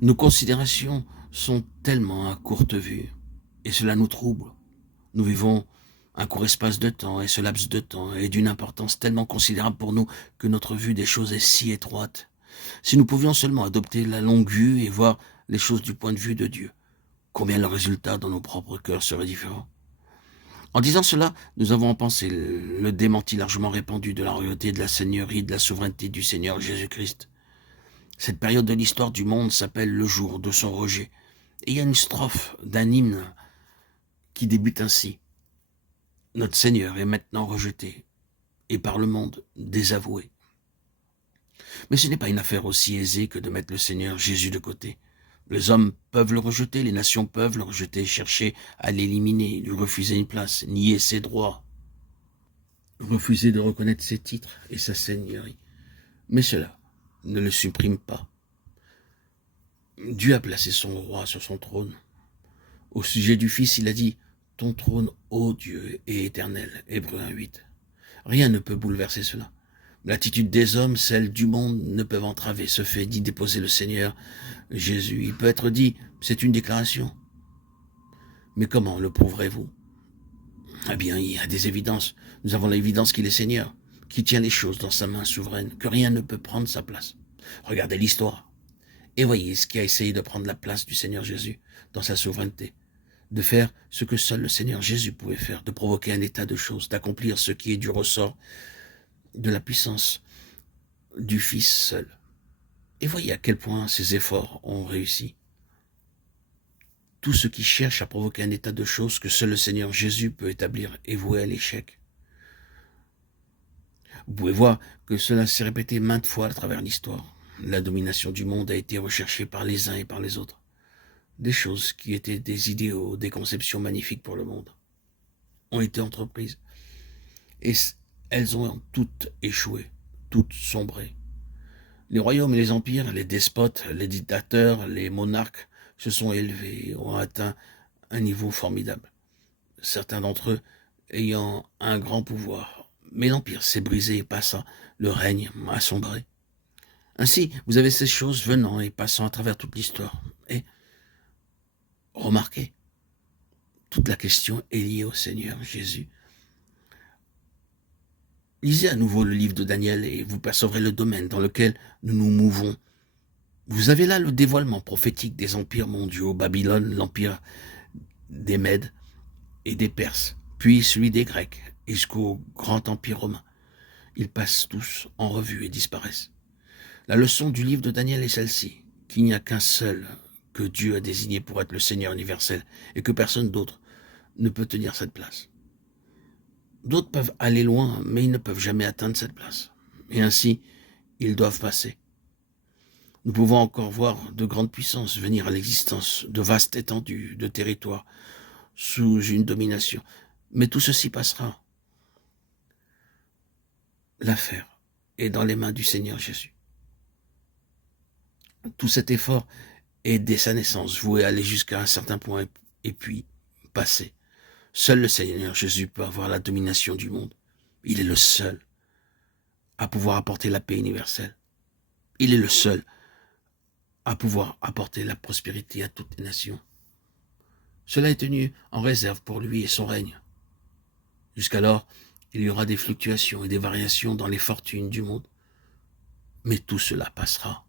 Nos considérations sont tellement à courte vue, et cela nous trouble. Nous vivons un court espace de temps, et ce laps de temps est d'une importance tellement considérable pour nous que notre vue des choses est si étroite. Si nous pouvions seulement adopter la longue vue et voir les choses du point de vue de Dieu, combien le résultat dans nos propres cœurs serait différent. En disant cela, nous avons en pensée le démenti largement répandu de la royauté, de la seigneurie, de la souveraineté du Seigneur Jésus-Christ. Cette période de l'histoire du monde s'appelle le jour de son rejet. Et il y a une strophe d'un hymne qui débute ainsi. Notre Seigneur est maintenant rejeté, et par le monde désavoué. Mais ce n'est pas une affaire aussi aisée que de mettre le Seigneur Jésus de côté. Les hommes peuvent le rejeter, les nations peuvent le rejeter, chercher à l'éliminer, lui refuser une place, nier ses droits, refuser de reconnaître ses titres et sa seigneurie. Mais cela ne le supprime pas. Dieu a placé son roi sur son trône. Au sujet du Fils, il a dit « Ton trône, ô Dieu, est éternel » Hébreux 1:8. Rien ne peut bouleverser cela. L'attitude des hommes, celle du monde, ne peuvent entraver ce fait d'y déposer le Seigneur Jésus. Il peut être dit, c'est une déclaration. Mais comment le prouverez-vous? Eh bien, il y a des évidences. Nous avons l'évidence qu'il est Seigneur, qui tient les choses dans sa main souveraine, que rien ne peut prendre sa place. Regardez l'histoire. Et voyez ce qui a essayé de prendre la place du Seigneur Jésus dans sa souveraineté. De faire ce que seul le Seigneur Jésus pouvait faire, de provoquer un état de choses, d'accomplir ce qui est du ressort de la puissance du Fils seul. Et voyez à quel point ces efforts ont réussi. Tout ce qui cherche à provoquer un état de choses que seul le Seigneur Jésus peut établir est voué à l'échec. Vous pouvez voir que cela s'est répété maintes fois à travers l'histoire. La domination du monde a été recherchée par les uns et par les autres. Des choses qui étaient des idéaux, des conceptions magnifiques pour le monde, ont été entreprises. Et elles ont toutes échoué, toutes sombré. Les royaumes et les empires, les despotes, les dictateurs, les monarques se sont élevés et ont atteint un niveau formidable. Certains d'entre eux ayant un grand pouvoir. Mais l'empire s'est brisé et passa, le règne a sombré. Ainsi, vous avez ces choses venant et passant à travers toute l'histoire. Et remarquez, toute la question est liée au Seigneur Jésus. Lisez à nouveau le livre de Daniel et vous percevrez le domaine dans lequel nous nous mouvons. Vous avez là le dévoilement prophétique des empires mondiaux, Babylone, l'empire des Mèdes et des Perses, puis celui des Grecs, jusqu'au grand empire romain. Ils passent tous en revue et disparaissent. La leçon du livre de Daniel est celle-ci, qu'il n'y a qu'un seul que Dieu a désigné pour être le Seigneur universel et que personne d'autre ne peut tenir cette place. D'autres peuvent aller loin, mais ils ne peuvent jamais atteindre cette place. Et ainsi, ils doivent passer. Nous pouvons encore voir de grandes puissances venir à l'existence, de vastes étendues de territoires sous une domination. Mais tout ceci passera. L'affaire est dans les mains du Seigneur Jésus. Tout cet effort est dès sa naissance voué à aller jusqu'à un certain point et puis passer. Seul le Seigneur Jésus peut avoir la domination du monde. Il est le seul à pouvoir apporter la paix universelle. Il est le seul à pouvoir apporter la prospérité à toutes les nations. Cela est tenu en réserve pour lui et son règne. Jusqu'alors, il y aura des fluctuations et des variations dans les fortunes du monde. Mais tout cela passera.